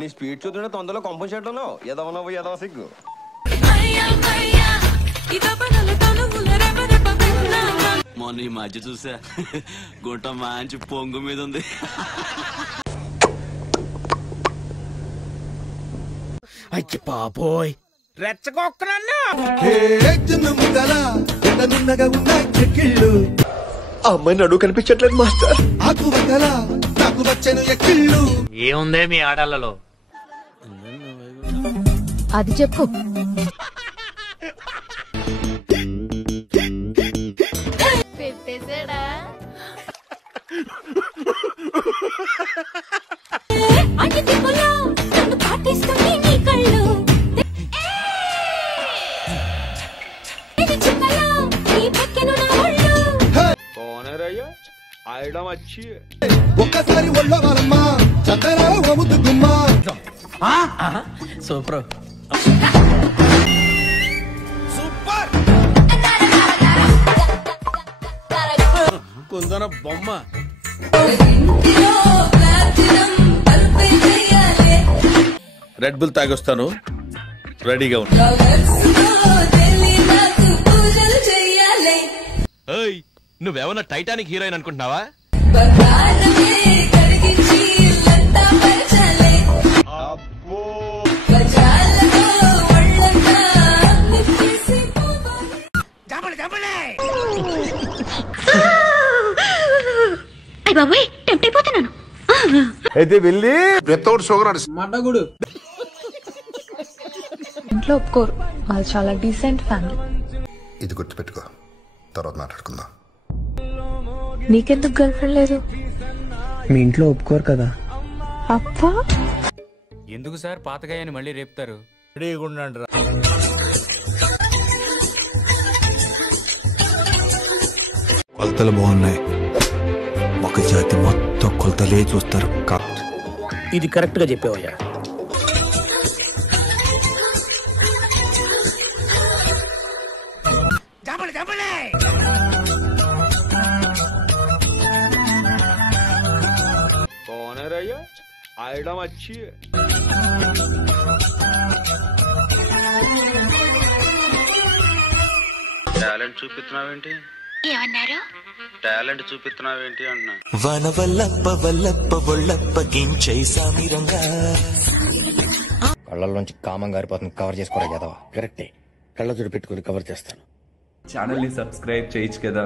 నీ స్పీడ్ చూస్తుంటే తొందరలో కంపల్సేట్లను ఎదవనవ్వు ఎదవ సిగ్గు. మొన్న ఈ మధ్య చూసా గుంట మంచి పొంగు మీద ఉంది. అయ్యి బాబోయ్ రెచ్చగొక్కనన్నా అమ్మాయి నడువు కనిపించట్లేదు మాస్టర్. ఏముందే మీ ఆడాలలో అది చెప్పు. పెట్టేసాడా ఒక్కసారి ఒళ్ళవాలమ్మా చందనాల వముద్దు గుమ్మా. సూపర్ కుందన బొమ్మ. రెడ్ బుల్ తాగొస్తాను, రెడీగా ఉంటా. నువ్వేమన్నా టైటానిక్ హీరోయిన్ అనుకుంటున్నావా? బాబాయ్ టెంప్ట్ అయిపోతున్నాను. అయితే వెళ్ళి వితౌట్ షుగర్ మడ్డగుడు. ఇంట్లో ఒప్పుకోరు, వాళ్ళు చాలా డీసెంట్ ఫ్యామిలీ. ఇది గుర్తుపెట్టుకో, తర్వాత మాట్లాడుకుందాం. నీకెందుకు గర్ల్ ఫ్రెండ్ లేదు? మీ ఇంట్లో ఒప్పుకోరు కదా. అప్పా ఎందుకు సార్ పాతగాయని మళ్ళీ రేపుతారు? కొలతలు బాగున్నాయి, ఒక జాతి మొత్తం కొలతలే చూస్తారు. ఇది కరెక్ట్ గా చెప్పావయ్యా. టాలెంట్ చూపిస్తున్నావేంటి? ఏమన్నారు? టాలెంట్ చూపిస్తున్నావేంటి అన్నా. వన వల్లప్ప వల్లప్ప ఒళ్ళప్ప గించైసామిరంగా. కళ్ళల్లోంచి కామం గారిపోతుంది, కవర్ చేసుకోరా కదా. కరెక్టే, కళ్ళ జోడు పెట్టుకుని కవర్ చేస్తాను. ఛానల్ ని సబ్స్క్రైబ్ చేయొచ్చు కదా.